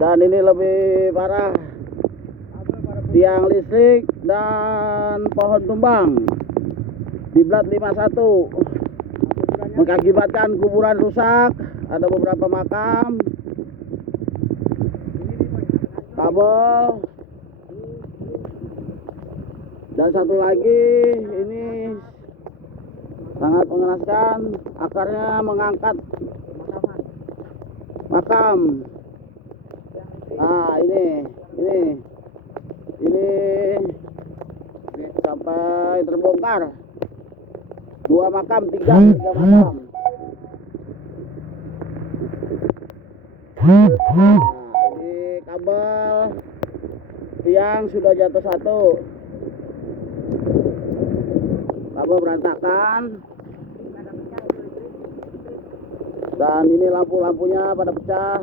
Dan ini lebih parah, tiang listrik dan pohon tumbang di Blat 51 mengakibatkan kuburan rusak, ada beberapa makam, kabel, dan satu lagi ini sangat mengenaskan, akarnya mengangkat makam. Nah ini sampai terbongkar 2 makam, 3 makam. Nah, ini kabel tiang sudah jatuh 1, kabel berantakan, dan ini lampu-lampunya pada pecah,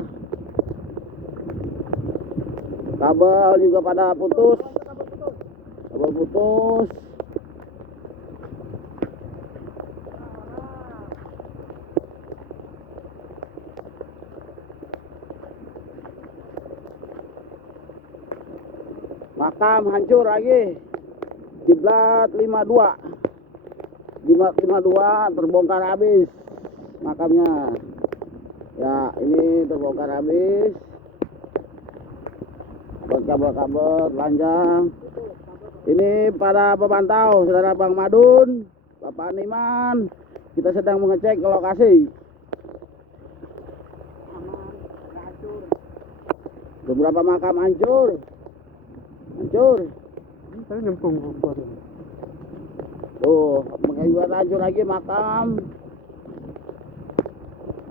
kabel juga pada putus, kabel putus. Makam hancur lagi di Blat 52. Di Blat 52 terbongkar habis makamnya. Ya, ini terbongkar habis. Kabel-kabel telanjang. Ini para pemantau, saudara Bang Madun, Bapak Niman, kita sedang mengecek ke lokasi. Beberapa makam hancur. Saya nyempung. Tuh, mengakibatkan hancur lagi makam.